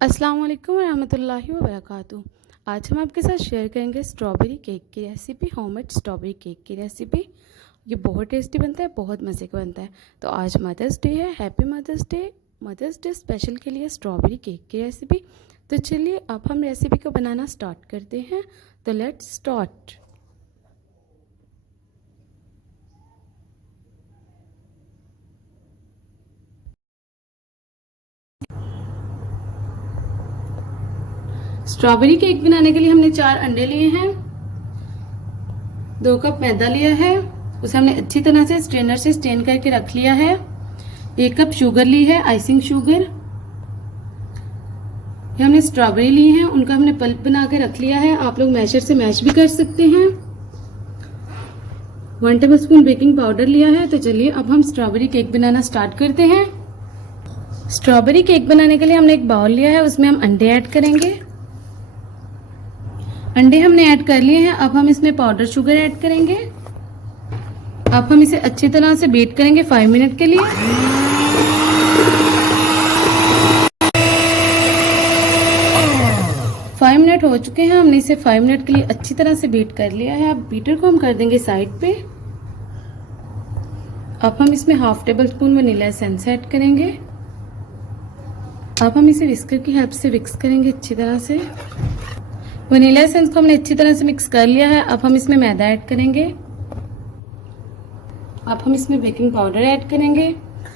अस्सलाम वालेकुम रहमतुल्लाहि व बरकातुहू। आज हम आपके साथ शेयर करेंगे स्ट्रॉबेरी केक की रेसिपी, होममेड स्ट्रॉबेरी केक की रेसिपी। ये बहुत टेस्टी बनता है, बहुत मज़े का बनता है। तो आज मदर्स डे है, happy mother's day. Mother's day special के लिए स्ट्रॉबेरी केक की रेसिपी। तो चलिए अब हम रेसिपी को बनाना स्टार्ट करते हैं। तो लेट्स स्टार्ट। स्ट्रॉबेरी केक बनाने के लिए हमने 4 अंडे लिए हैं, 2 कप मैदा लिया है, उसे हमने अच्छी तरह से स्ट्रेनर से स्ट्रेन करके रख लिया है। 1 कप शुगर ली है, आइसिंग शुगर। ये हमने स्ट्रॉबेरी ली है, उनका हमने पल्प बना के रख लिया है। आप लोग मैशर से मैश भी कर सकते हैं। 1 टेबलस्पून बेकिंग पाउडर लिया है। तो चलिए अब हम स्ट्रॉबेरी केक बनाना स्टार्ट करते हैं। स्ट्रॉबेरी केक बनाने के लिए हमने एक बाउल लिया है, उसमें हम अंडे ऐड करेंगे। अंडे हमने ऐड कर लिए हैं। अब हम इसमें पाउडर शुगर ऐड करेंगे। अब हम इसे अच्छी तरह से बीट करेंगे 5 मिनट के लिए। फाइव मिनट हो चुके हैं, हमने इसे 5 मिनट के लिए अच्छी तरह से बीट कर लिया है। अब बीटर को हम कर देंगे साइड पे। अब हम इसमें 1/2 टेबलस्पून वनीला एसेंस ऐड करेंगे। अब हम इसे विस्कर की हेल्प से मिक्स करेंगे अच्छी तरह से। वनीला एसेंस को हमने अच्छी तरह से मिक्स कर लिया है। अब हम इसमें मैदा ऐड करेंगे। अब हम इसमें बेकिंग पाउडर ऐड करेंगे।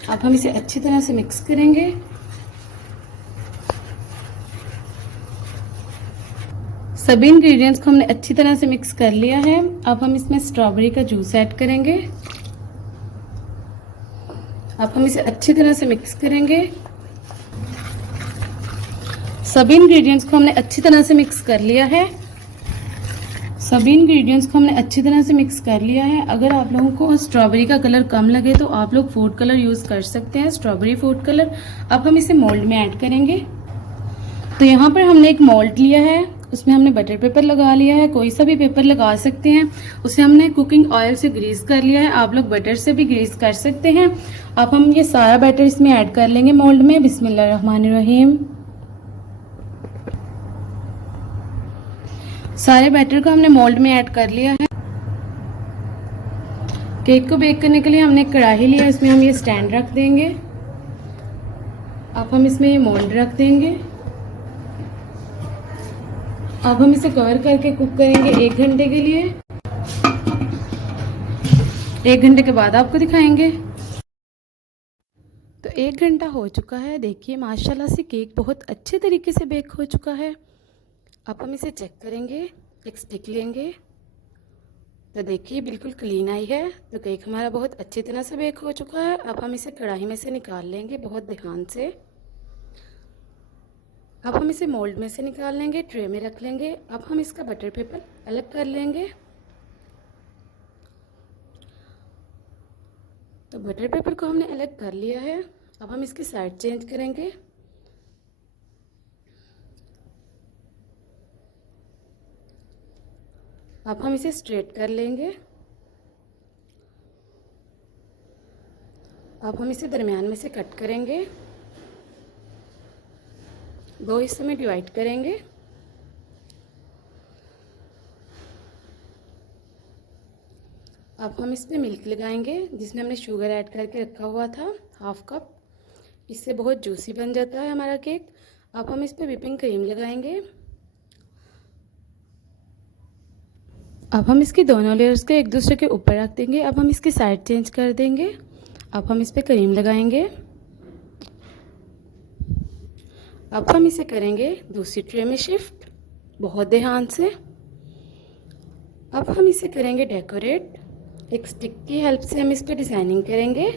अब हम इसे अच्छी तरह से मिक्स करेंगे। सभी इंग्रेडिएंट्स को हमने अच्छी तरह से मिक्स कर लिया है। अब हम इसमें स्ट्रॉबेरी का जूस ऐड करेंगे। अब हम इसे अच्छी तरह से मिक्स करेंगे। सभी इंग्रेडिएंट्स को हमने अच्छी तरह से मिक्स कर लिया है। सभी इंग्रेडिएंट्स को हमने अच्छी तरह से मिक्स कर लिया है। अगर आप लोगों को स्ट्रॉबेरी का कलर कम लगे तो आप लोग फूड कलर यूज़ कर सकते हैं, स्ट्रॉबेरी फूड कलर। अब हम इसे मोल्ड में ऐड करेंगे। तो यहाँ पर हमने एक मोल्ड लिया है, उसमें हमने बटर पेपर लगा लिया है। कोई सा भी पेपर लगा सकते हैं। उसे हमने कुकिंग ऑयल से ग्रीस कर लिया है। आप लोग बटर से भी ग्रीस कर सकते हैं। अब हम ये सारा बैटर इसमें ऐड कर लेंगे मोल्ड में। बिस्मिल्लाहिर्रहमानिर्रहीम। सारे बैटर को हमने मोल्ड में ऐड कर लिया है। केक को बेक करने के लिए हमने एक कढ़ाई लिया है, इसमें हम ये स्टैंड रख देंगे। अब हम इसमें ये मोल्ड रख देंगे। अब हम इसे कवर करके कुक करेंगे 1 घंटे के लिए। 1 घंटे के बाद आपको दिखाएंगे। तो 1 घंटा हो चुका है। देखिए माशाल्लाह से केक बहुत अच्छे तरीके से बेक हो चुका है। अब हम इसे चेक करेंगे। एक स्टिक लेंगे तो देखिए बिल्कुल क्लीन आई है। तो केक हमारा बहुत अच्छी तरह से बेक हो चुका है। अब हम इसे कढ़ाई में से निकाल लेंगे बहुत ध्यान से। अब हम इसे मोल्ड में से निकाल लेंगे, ट्रे में रख लेंगे। अब हम इसका बटर पेपर अलग कर लेंगे। तो बटर पेपर को हमने अलग कर लिया है। अब हम इसकी साइड चेंज करेंगे। अब हम इसे स्ट्रेट कर लेंगे। अब हम इसे दरमियान में से कट करेंगे, 2 हिस्सों में डिवाइड करेंगे। अब हम इसमें मिल्क लगाएंगे, जिसमें हमने शुगर ऐड करके रखा हुआ था 1/2 कप। इससे बहुत जूसी बन जाता है हमारा केक। अब हम इस पर व्हिपिंग क्रीम लगाएंगे। अब हम इसकी दोनों लेयर्स को एक दूसरे के ऊपर रख देंगे। अब हम इसकी साइड चेंज कर देंगे। अब हम इस पर क्रीम लगाएंगे। अब हम इसे करेंगे दूसरी ट्रे में शिफ्ट बहुत ध्यान से। अब हम इसे करेंगे डेकोरेट। एक स्टिक की हेल्प से हम इस पर डिज़ाइनिंग करेंगे।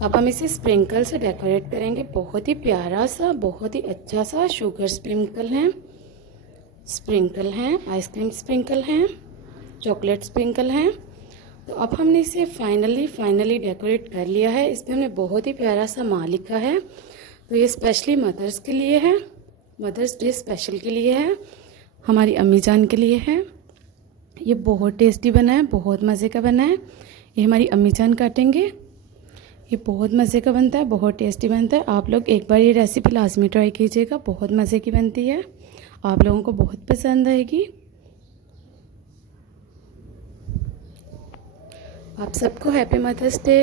अब हम इसे स्प्रिंकल से डेकोरेट करेंगे। बहुत ही प्यारा सा, बहुत ही अच्छा सा शुगर स्प्रिंकल हैं, आइसक्रीम स्प्रिंकल हैं, चॉकलेट स्प्रिंकल हैं। तो अब हमने इसे फाइनली डेकोरेट कर लिया है। इसमें हमने बहुत ही प्यारा सा माँ लिखा है। तो ये स्पेशली मदर्स के लिए है, मदर्स डे स्पेशल के लिए है, हमारी अम्मी जान के लिए है। ये बहुत टेस्टी बना है, बहुत मज़े का बना है। ये हमारी अम्मी जान काटेंगे। ये बहुत मज़े का बनता है, बहुत टेस्टी बनता है। आप लोग एक बार ये रेसिपी लाजमी ट्राई कीजिएगा, बहुत मज़े की बनती है, आप लोगों को बहुत पसंद आएगी। आप सबको हैप्पी मदर्स डे।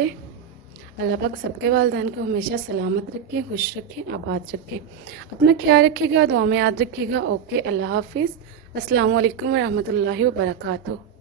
अल्लाह पाक सबके वालिदैन को हमेशा सलामत रखें, खुश रखें, आबाद रखें। अपना ख्याल रखिएगा, दुआ में याद रखिएगा। ओके, अल्लाह हाफिज़। अस्सलामु अलैकुम व रहमतुल्लाहि व बरकातुहू।